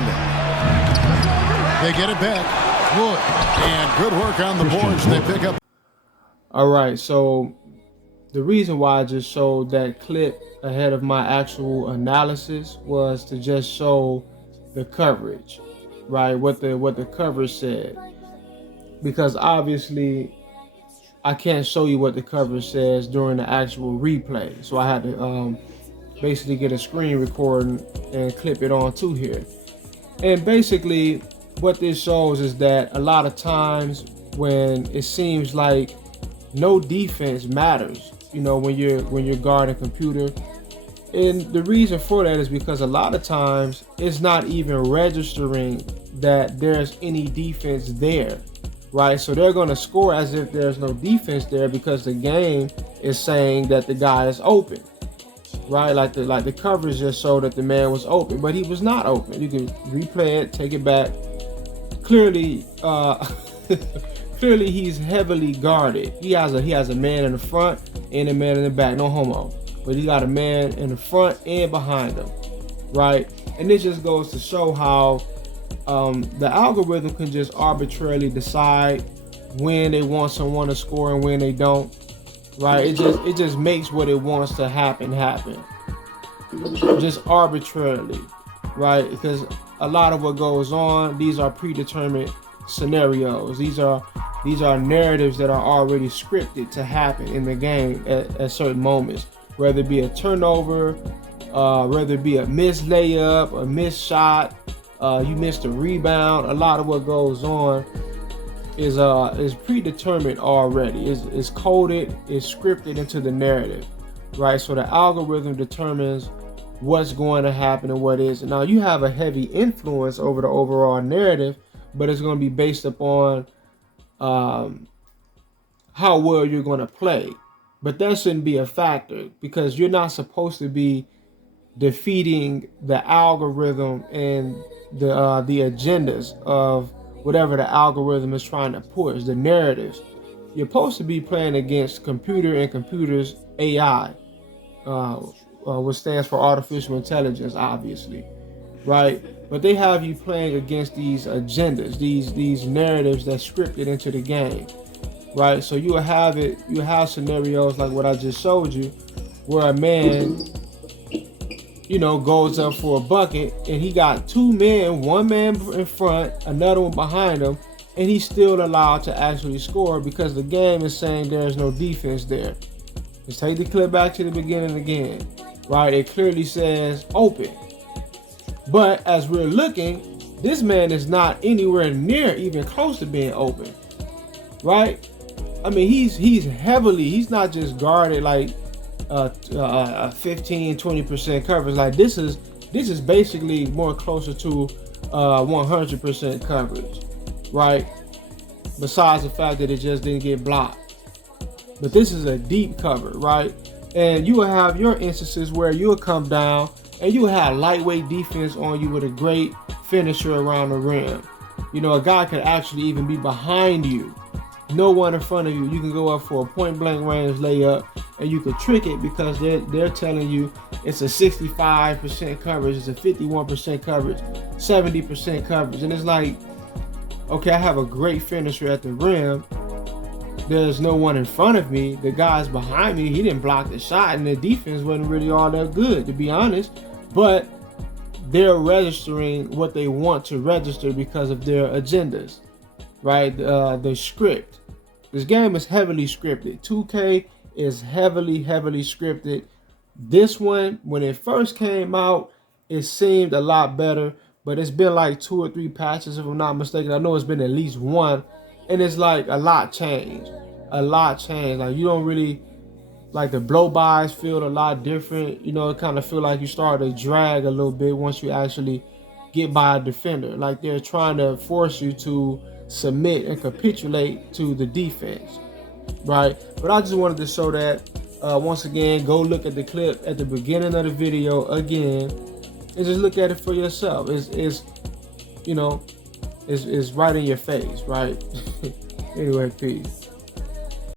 line. They get it back. Wood. And good work on the boards. They pick up. All right, so the reason why I just showed that clip ahead of my actual analysis was to just show the coverage, right? What the coverage said. Because obviously I can't show you what the coverage says during the actual replay. So I had to basically get a screen recording and clip it onto here. And basically what this shows is that a lot of times when it seems like no defense matters, you know, when you're guarding computer. And the reason for that is because a lot of times it's not even registering that there's any defense there, right? So they're going to score as if there's no defense there because the game is saying that the guy is open, right? Like the coverage just showed that the man was open, but he was not open. You can replay it, take it back. Clearly, clearly he's heavily guarded. He has a man in the front and a man in the back, no homo. But he got a man in the front and behind him, right? And this just goes to show how the algorithm can just arbitrarily decide when they want someone to score and when they don't, right? It just makes what it wants to happen, just arbitrarily, right? Because a lot of what goes on, these are predetermined scenarios. These are narratives that are already scripted to happen in the game at certain moments. Whether it be a turnover, whether it be a missed layup, a missed shot, you missed a rebound. A lot of what goes on is predetermined already. It's coded, it's scripted into the narrative, right? So the algorithm determines what's going to happen and what isn't. Now you have a heavy influence over the overall narrative, but it's going to be based upon how well you're going to play. But that shouldn't be a factor because you're not supposed to be defeating the algorithm and the agendas of whatever the algorithm is trying to push, the narratives. You're supposed to be playing against computer and computers AI, which stands for artificial intelligence, obviously, right? But they have you playing against these agendas, these narratives that's scripted into the game. Right, so you have scenarios like what I just showed you, where a man, you know, goes up for a bucket and he got two men, one man in front, another one behind him, and he's still allowed to actually score because the game is saying there's no defense there. Let's take the clip back to the beginning again, right? It clearly says open, but as we're looking, this man is not anywhere near even close to being open, right? I mean, he's not just guarded like 15-20% coverage. Like this is basically more closer to 100% coverage, right? Besides the fact that it just didn't get blocked. But this is a deep cover, right? And you will have your instances where you'll come down and you will have lightweight defense on you with a great finisher around the rim. You know, a guy could actually even be behind you. No one in front of you. You can go up for a point blank range layup and you could trick it because they're telling you it's a 65% coverage, it's a 51% coverage, 70% coverage. And it's like, okay, I have a great finisher at the rim. There's no one in front of me. The guy's behind me. He didn't block the shot and the defense wasn't really all that good, to be honest. But they're registering what they want to register because of their agendas, right? The script. This game is heavily scripted. 2K is heavily scripted. This one, when it first came out, it seemed a lot better, but it's been like 2 or 3 patches, if I'm not mistaken. I know it's been at least one, and it's like a lot changed. Like you don't really, like the blow-bys feel a lot different. You know, it kind of feel like you start to drag a little bit once you actually get by a defender. Like they're trying to force you to submit and capitulate to the defense, right? But I just wanted to show that. Once again, go look at the clip at the beginning of the video again and just look at it for yourself. It's you know, it's right in your face, right? Anyway, peace.